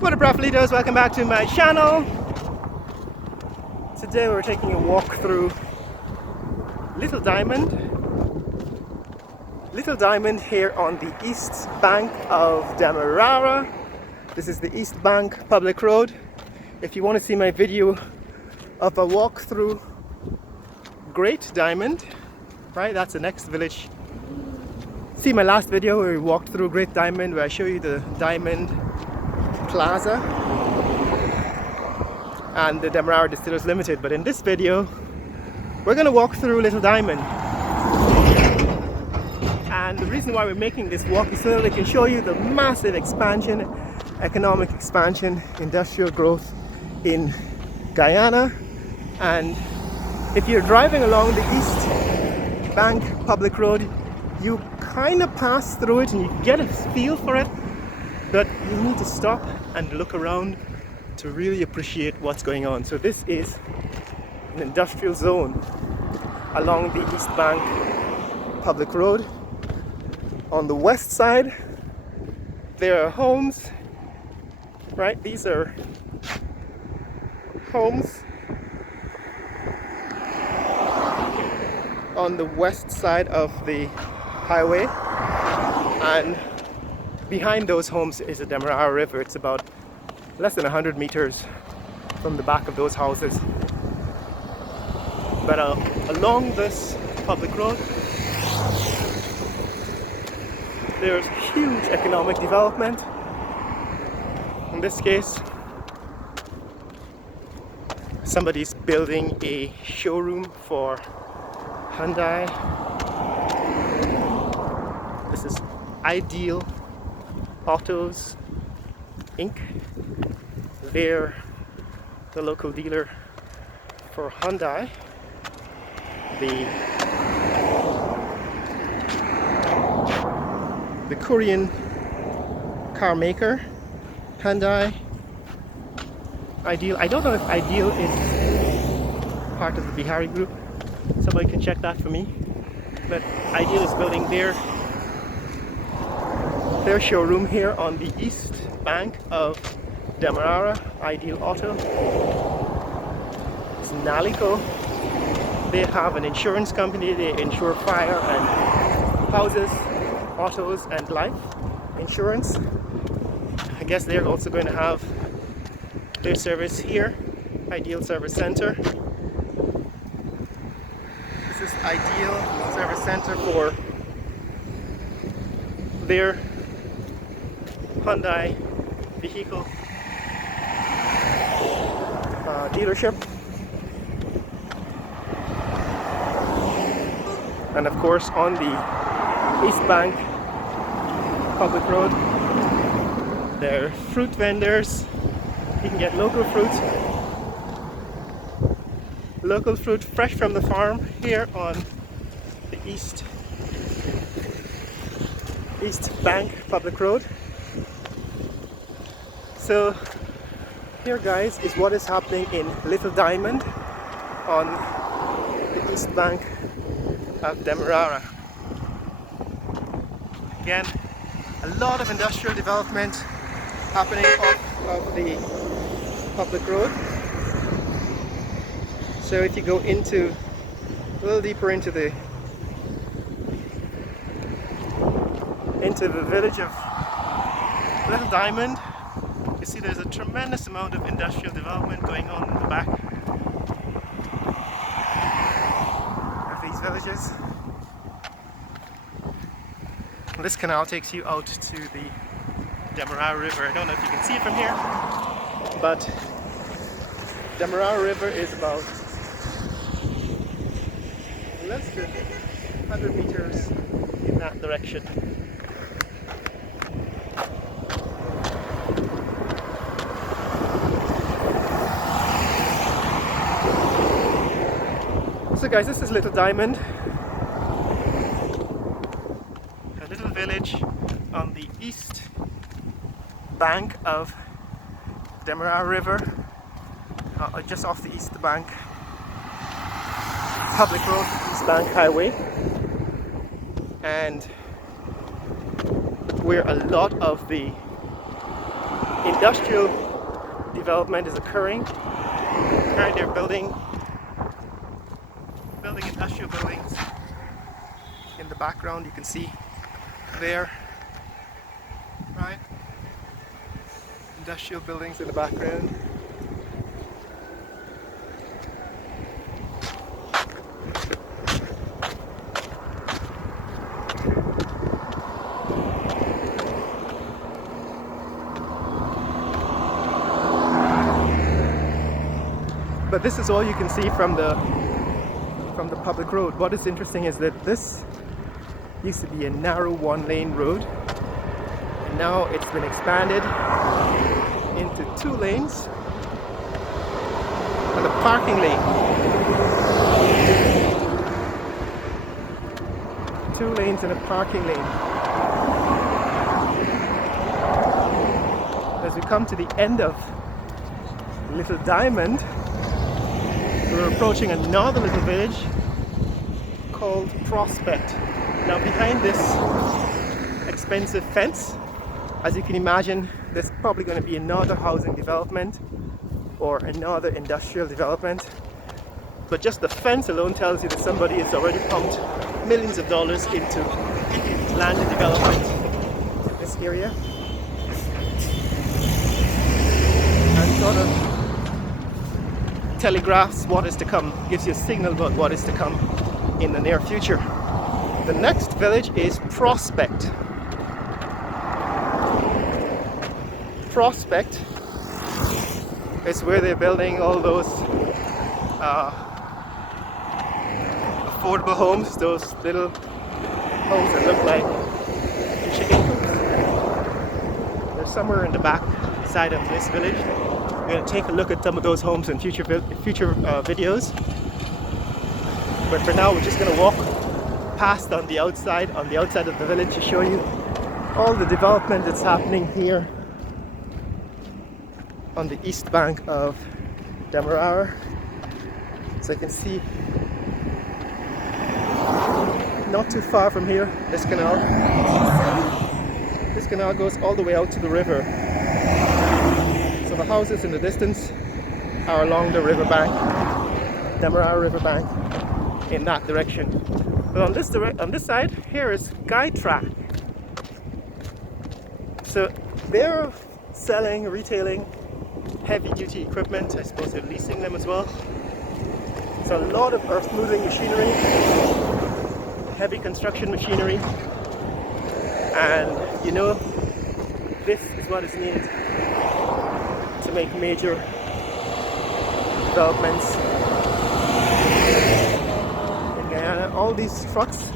What up, leaders? Welcome back to my channel. Today we're taking a walk through Little Diamond here on the east bank of Demerara. This is the East Bank Public Road. If you want to see my video of a walk through Great Diamond, right, that's the next village. See my last video where we walked through Great Diamond, where I show you the Diamond Plaza and the Demerara Distillers Limited. But in this video we're going to walk through Little Diamond, and the reason why we're making this walk is so that we can show you the massive expansion, economic expansion, industrial growth in Guyana. And if you're driving along the East Bank Public Road, you kind of pass through it and you get a feel for it, but you need to stop and look around to really appreciate what's going on. So this is an industrial zone along the East Bank Public Road. On the west side there are homes, right? These are homes on the west side of the highway, and behind those homes is the Demerara River. It's about less than 100 meters from the back of those houses. But along this public road there's huge economic development. In this case, somebody's building a showroom for Hyundai. This is Ideal Autos Inc. They're the local dealer for Hyundai. The Korean car maker, Hyundai. Ideal. I don't know if Ideal is part of the Bihari group. Somebody can check that for me. But Ideal is building their showroom here on the east bank of Demerara. Ideal Auto. It's Nalico. They have an insurance company. They insure fire and houses, autos and life insurance. I guess they're also going to have their service here, Ideal Service Center. This is Ideal Service Center for their Hyundai vehicle dealership. And of course on the East Bank Public Road there are fruit vendors. You can get local fruit fresh from the farm here on the East Bank Public Road. So here, guys, is what is happening in Little Diamond on the East Bank of Demerara. Again, a lot of industrial development happening off of the public road. So if you go a little deeper into the village of Little Diamond, you see there's a tremendous amount of industrial development going on in the back of these villages. This canal takes you out to the Demerara River. I don't know if you can see it from here, but Demerara River is about less than 100 meters in that direction. So guys, this is Little Diamond, a little village on the east bank of Demerara River, just off the East Bank Public Road, East Bank Highway, and where a lot of the industrial development is occurring. Currently they're building industrial buildings. In the background you can see there, right? Industrial buildings in the background. But this is all you can see from the public road. What is interesting is that this used to be a narrow one-lane road, and now it's been expanded into 2 lanes and a parking lane. 2 lanes and a parking lane. As we come to the end of Little Diamond, we're approaching another little village called Prospect. Now behind this expensive fence, as you can imagine, there's probably going to be another housing development or another industrial development. But just the fence alone tells you that somebody has already pumped millions of dollars into land development in this area. And sort of telegraphs what is to come, gives you a signal about what is to come in the near future. The next village is Prospect. Prospect is where they're building all those affordable homes, those little homes that look like chicken coops. They're somewhere in the back side of this village. We're going to take a look at some of those homes in future videos. But for now, we're just going to walk past on the outside of the village to show you all the development that's happening here on the east bank of Demerara. So you can see, not too far from here, this canal goes all the way out to the river. So the houses in the distance are along the riverbank, Demerara riverbank, in that direction. But on this side, here is Guyana. So they're selling, retailing heavy-duty equipment. I suppose they're leasing them as well. So a lot of earth-moving machinery, heavy construction machinery, and you know, this is what is needed to make major developments in Guyana. All these trucks,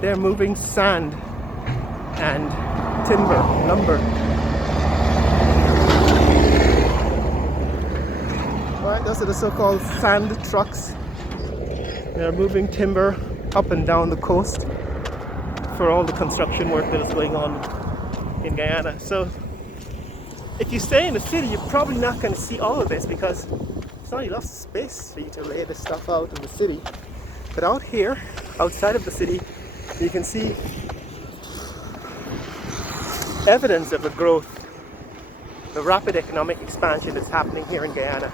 they're moving sand and timber, lumber. Alright, those are the so-called sand trucks. They're moving timber up and down the coast for all the construction work that is going on in Guyana. So if you stay in the city, you're probably not going to see all of this because there's not enough space for you to lay this stuff out in the city. But out here, outside of the city, you can see evidence of the growth, the rapid economic expansion that's happening here in Guyana.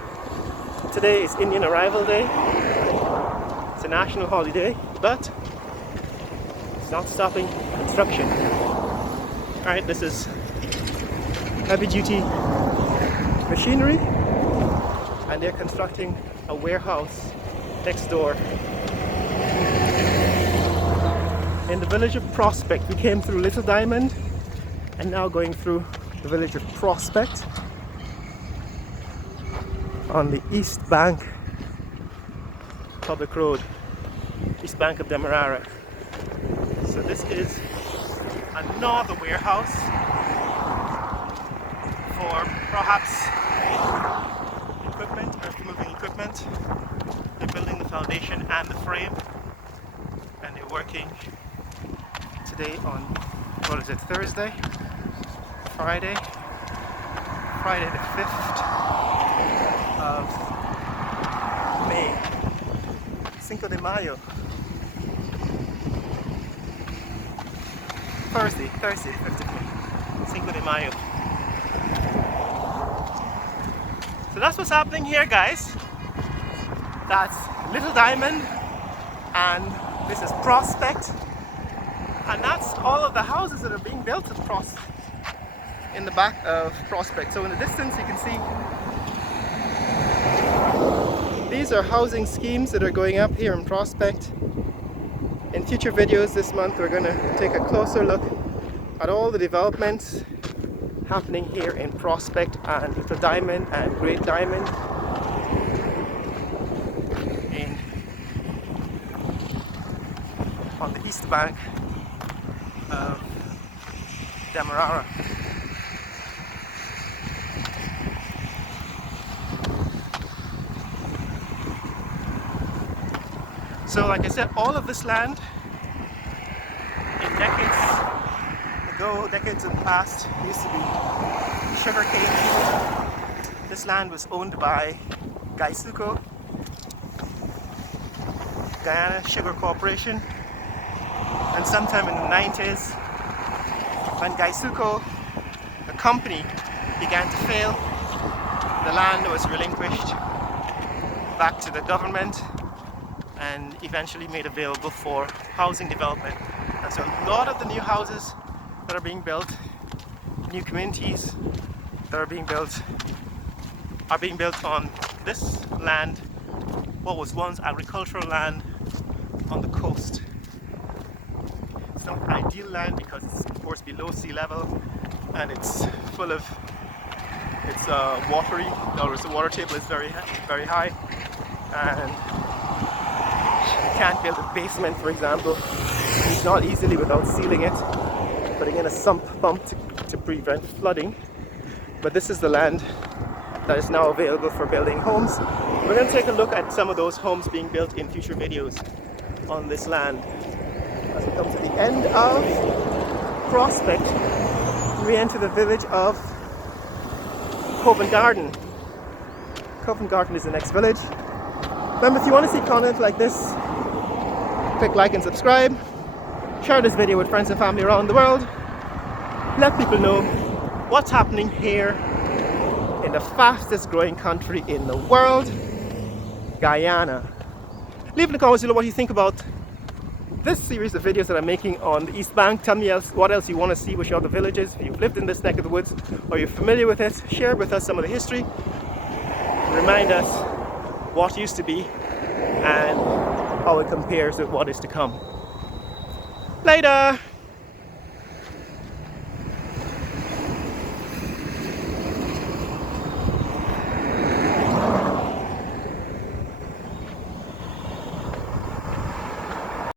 Today is Indian Arrival Day. It's a national holiday, but it's not stopping construction. Alright, this is heavy-duty machinery, and they're constructing a warehouse next door. In the village of Prospect, we came through Little Diamond, and now going through the village of Prospect on the east bank public road, east bank of Demerara. So this is another warehouse for perhaps equipment, earth-moving equipment. They're building the foundation and the frame, and they're working today on, what is it, Thursday? Friday the 5th of May, Cinco de Mayo. Thursday, 5th of May, Cinco de Mayo. that's what's happening here, guys. That's Little Diamond, and this is Prospect, and that's all of the houses that are being built in the back of Prospect. So in the distance you can see these are housing schemes that are going up here in Prospect. In future videos this month we're going to take a closer look at all the developments happening here in Prospect and Little Diamond and Great Diamond on the east bank of Demerara. So like I said, all of this land in decades in the past, used to be sugarcane. This land was owned by Guyana Sugar Corporation, and sometime in the 90s, when Gaisuco, the company, began to fail, the land was relinquished back to the government and eventually made available for housing development. And so a lot of the new houses that are being built, new communities that are being built on this land, what was once agricultural land on the coast. It's not ideal land because it's of course below sea level, and it's full of, it's watery, or the water table is very high, and you can't build a basement, for example. It's not easily without sealing it, putting in a sump pump to prevent flooding. But this is the land that is now available for building homes. We're going to take a look at some of those homes being built in future videos on this land. As we come to the end of Prospect, we enter the village of Covent Garden. Covent Garden is the next village. Remember, if you want to see content like this, click like and subscribe. Share this video with friends and family around the world. Let people know what's happening here in the fastest growing country in the world, Guyana. Leave in the comments below what you think about this series of videos that I'm making on the East Bank. Tell me what else you want to see, which other villages, if you've lived in this neck of the woods or you're familiar with it. Share with us some of the history. Remind us what used to be and how it compares with what is to come. Later!